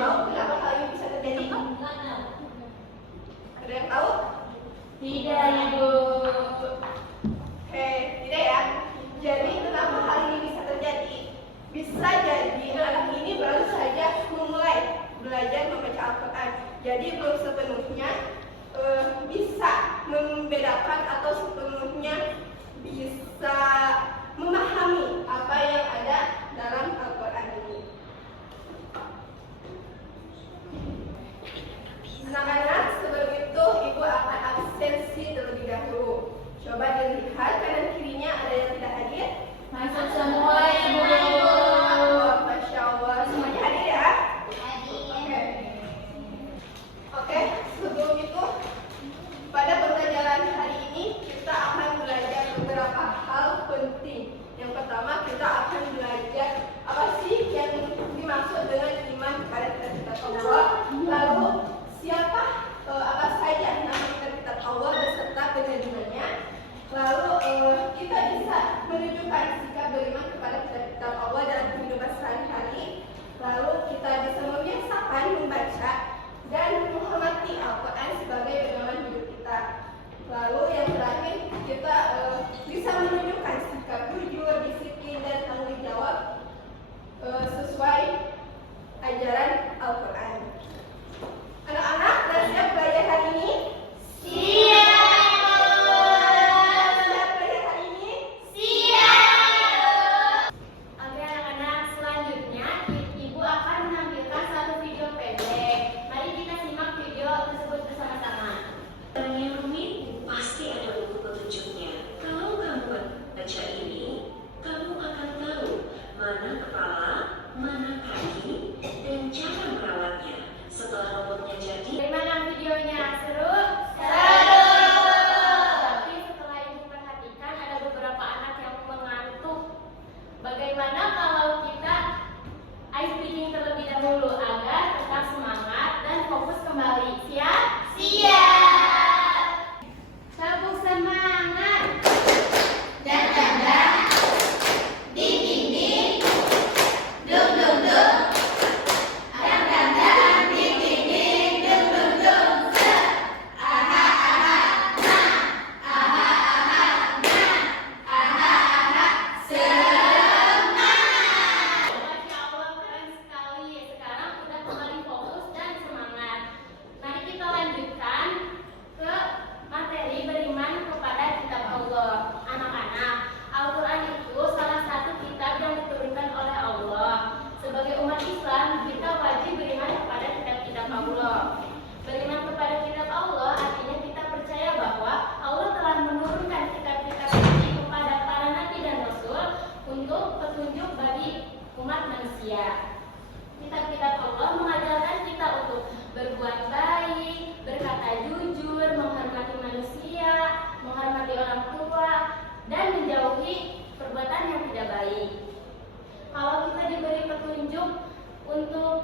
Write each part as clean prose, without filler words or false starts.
tahu kenapa hal ini bisa terjadi? Ada yang tahu? Tidak, Ibu. Oke, tidak ya. Jadi kenapa hal ini bisa terjadi? Bisa jadi anak ini baru saja memulai belajar membaca Al-Quran. Jadi belum sepenuhnya bisa membedakan atau sepenuhnya bisa memahami apa yang ada dalam Al-Quran ini. Anak-anak, sebelum itu Ibu akan absensi terlebih dahulu. Coba dilihat kanan kirinya ada yang tidak hadir. Masuk semua, Ibu. Masya Allah, semuanya hadir ya? Oke, sebelum itu pada pembelajaran hari ini kita akan belajar beberapa hal penting. Yang pertama kita akan belajar apa sih yang dimaksud dengan iman kepada kitab Allah. Lalu siapa apa saja nama kitab Allah beserta penyebutnya. Lalu kita bisa menunjukkan sikap beriman kepada kitab Allah dalam kehidupan sehari-hari. Lalu kita bisa membiasakan membaca dan menghormati Al-Quran sebagai pedoman hidup kita. Lalu yang terakhir kita bisa menunjukkan sikap jujur, disiplin dan tanggung jawab sesuai ajaran Al-Quran. Anak-anak, sudah siap belajar hari ini? Siap. Siap belajar hari ini? Siap. Oke, anak-anak, selanjutnya Ibu akan menampilkan satu video pendek. Mari kita simak video tersebut bersama-sama. Yang rumit pasti ada buku petunjuknya. Kalau kamu baca ini, kamu akan tahu mana kepala, mana kaki, dan cara merawatnya. Setelah robotnya jadi, Bagaimana videonya? Seru? Seru. Tapi setelah Ibu perhatikan ada beberapa anak yang mengantuk. Bagaimana kalau kita ice breaking terlebih dahulu agar tetap semangat dan fokus kembali? Siap? Siap. Tepuk semangat. Dan tanda. Ding ding ding. Dung dung dung. Dan tanda. Ding ding ding. Dung dung dung. Aha aha nah. Aha aha nah. Aha aha semangat. Masya Allah, keren sekali. Sekarang udah kembali fokus dan semangat. Mari kita lanjutkan ke materi beriman kepada kitab Allah. Anak-anak, Al-Quran itu salah satu kitab yang diturunkan oleh Allah. Sebagai umat Islam, kita wajib beriman kepada kitab-kitab Allah. Beriman kepada kitab Allah artinya kita percaya bahwa Allah telah menurunkan kitab-kitab ini kepada para nabi dan rasul untuk petunjuk bagi umat manusia. Kitab-kitab Allah mengajarkan kita untuk berbuat baik, berkata jujur, menghormati manusia, menghormati orang tua, dan menjauhi perbuatan yang tidak baik. Kalau kita diberi petunjuk untuk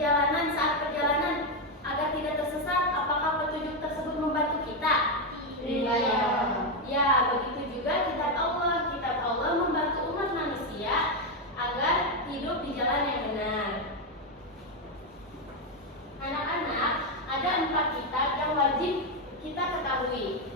saat perjalanan agar tidak tersesat, apakah petunjuk tersebut membantu kita? Iya. Ya, begitu juga kitab Allah. Kitab Allah membantu umat manusia agar hidup di jalan yang benar. Anak-anak, ada 4 kitab yang wajib kita ketahui.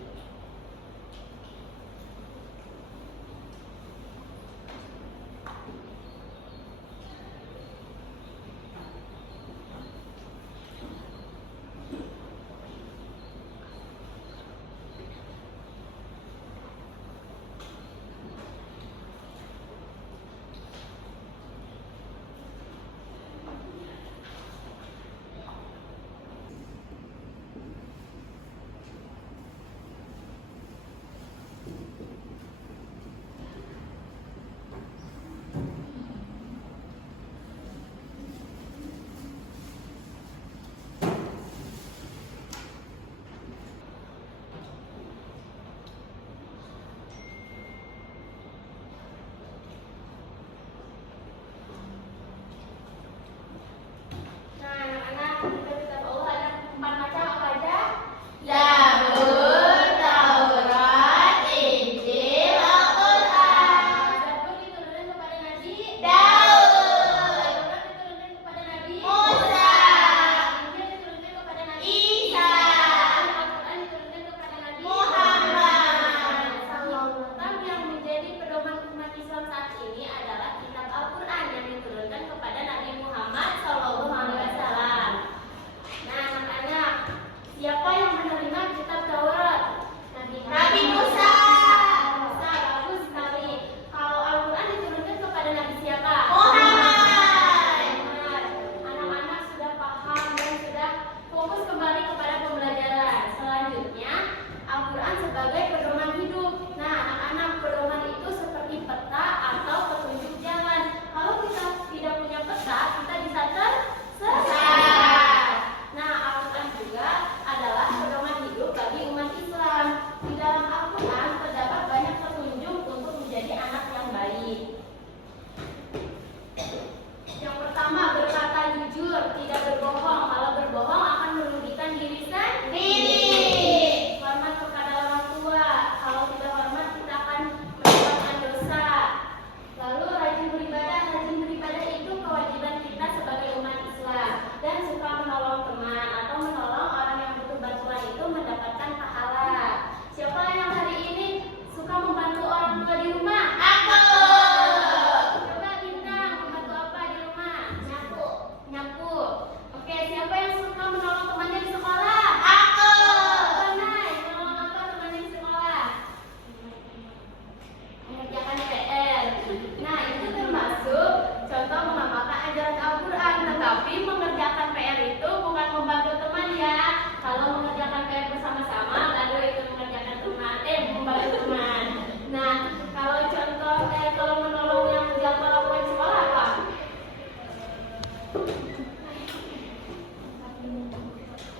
bersama-sama lalu itu mengerjakan teman, membantu teman. Nah, kalau contoh kalau menolong yang Jalpa lakukan di sekolah apa?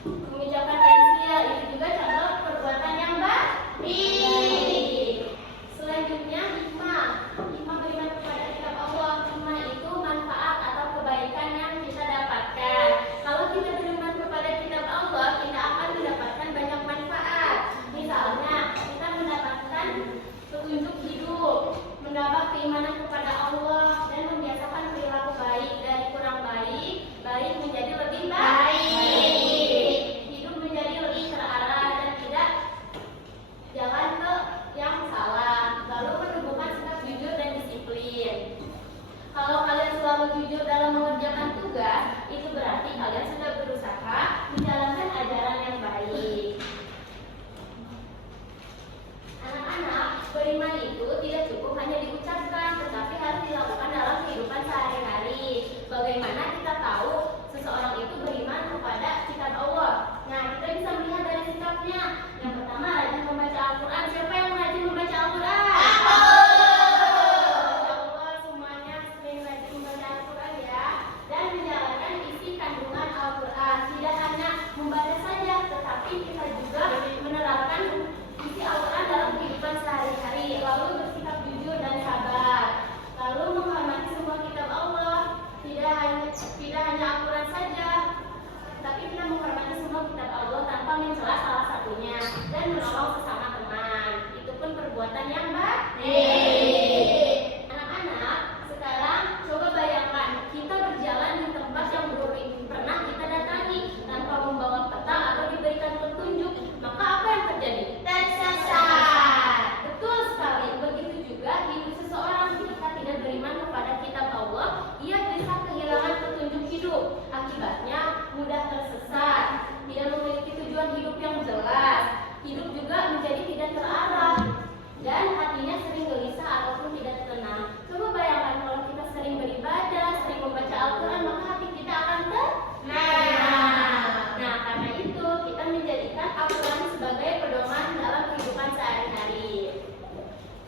Mengucapkan pensil, itu juga contoh perbuatan yang baik. Selanjutnya hikmah beriman kepada kitab Allah. Hikmah itu manfaat atau kebaikan yang kita dapatkan. Kalau kita beriman kepada kitab Allah, kita akan mendapatkan banyak manfaat. Misalnya, kita mendapatkan petunjuk hidup, mendapat keimanan kepada Allah, dan membiasakan perilaku baik dari kurang baik menjadi lebih baik. Hidup menjadi lebih terarah dan tidak jalan ke yang salah. Lalu menumbuhkan sikap jujur dan disiplin. Kalau kalian selalu jujur dalam mengerjakan tugas, itu berarti kalian sudah berusaha menjalankan ajaran yang baik. Anak-anak, beriman itu tidak cukup hanya diucapkan, tetapi harus dilakukan dalam kehidupan sehari-hari. Bagaimana kita tahu seseorang itu beriman kepada kitab Allah? Nah, kita bisa melihat dari sikapnya. Yang pertama, rajin membaca Al-Quran. Siapa yang rajin membaca Al-Quran? Aku! Masya Allah, semuanya sering rajin membaca Al-Quran ya. Dan menjalankan isi kandungan Al-Quran. Tidak hanya membaca saja, tetapi kita juga menerapkan isi Al-Quran dalam kehidupan sehari-hari. Lalu bersikap jujur dan sabar. Lalu menghormati semua kitab Allah. Tidak hanya Al-Quran saja, tapi kita menghormati semua kitab Allah tanpa mencela salah satunya dan menolong sesama teman. Itu pun perbuatan yang baik. Anak-anak, sekarang coba bayangkan kita berjalan di tempat yang belum pernah kita datangi tanpa membawa peta atau diberikan petunjuk, maka apa yang terjadi? Tersesat. Betul sekali. Begitu juga hidup seseorang jika tidak beriman kepada kitab Allah, ia bisa kehilangan petunjuk hidup. Akibatnya mudah tersesat, tidak memiliki tujuan hidup yang jelas. Hidup juga menjadi tidak terarah dan hatinya sering gelisah ataupun tidak tenang. Coba bayangkan kalau kita sering beribadah, sering membaca Al-Quran, maka hati kita akan tenang. Nah, karena itu kita menjadikan Al-Quran sebagai pedoman dalam kehidupan sehari-hari.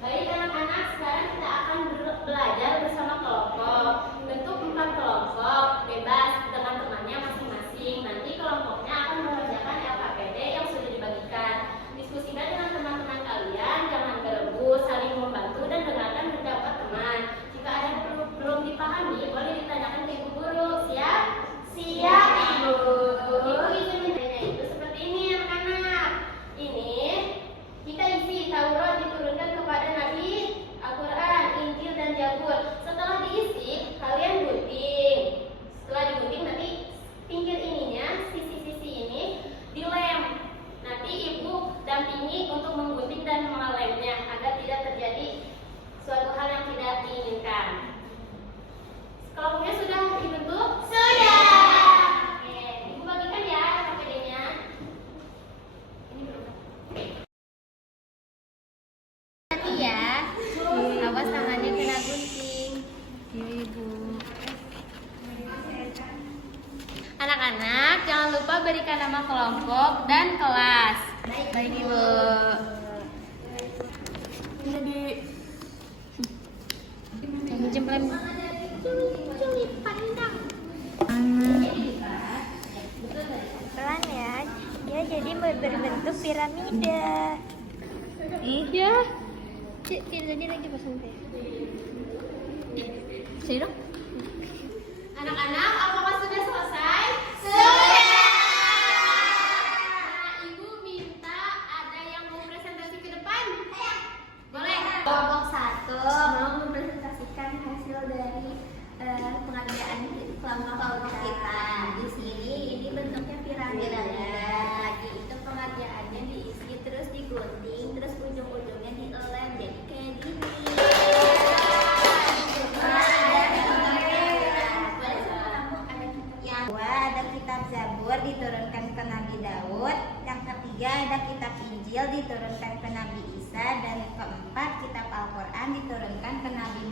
Baik anak-anak, sekarang kita akan belajar bersama kelompok. Bentuk 4 kelompok, bebas teman-temannya masing-masing. Nanti kelompoknya akan mengerjakan LKPD yang sudah dibagikan. Diskusikan dengan teman-teman kalian, jangan berebut, saling membantu dan dengarkan pendapat teman. Jika ada yang belum dipahami, boleh ditanyakan ke ibu guru. Siap? Siap, Ibu. Ibu izin menjadinya itu seperti ini anak-anak. Ini kita isi Taurat diturunkan kepada Nabi, Al-Quran, Injil, dan Zabur. Setelah diisi, kalian gunting. Setelah digunting, nanti pinggir ininya, sisi-sisi ini dilem. Nanti ibu dampingi untuk menggunting dan mengelemnya agar tidak terjadi suatu hal yang tidak diinginkan. Kelompoknya sudah dibentuk? Sudah. Oke, ibu bagikan ya KPD-nya. Ini belum. Hati ya, awas tangannya kena gunting. Iya ibu. Anak-anak, jangan lupa berikan nama kelompok dan kelas. Baik ibu. Jadi, jemplem. Pandang. Pelan ya, dia jadi berbentuk piramida. Iya. Cik, tadi lagi pasang teh. Saya dong. Anak-anak, apakah sudah selesai? Sudah. Nah, ibu minta ada yang mau presentasi ke depan? Boleh. Kelompok 1 mau mempresentasikan hasil dari pengerjaan kelompok kita. Di sini ini bentuknya piramida. Lagi itu pengerjaannya diisi terus digunting, terus ujung-ujungnya dilem jadi kayak gini. Ada kitab Zabur diturunkan ke Nabi Daud. Yang ketiga ada kitab Injil diturunkan ke Nabi Isa. Dan keempat kitab Al-Quran diturunkan ke Nabi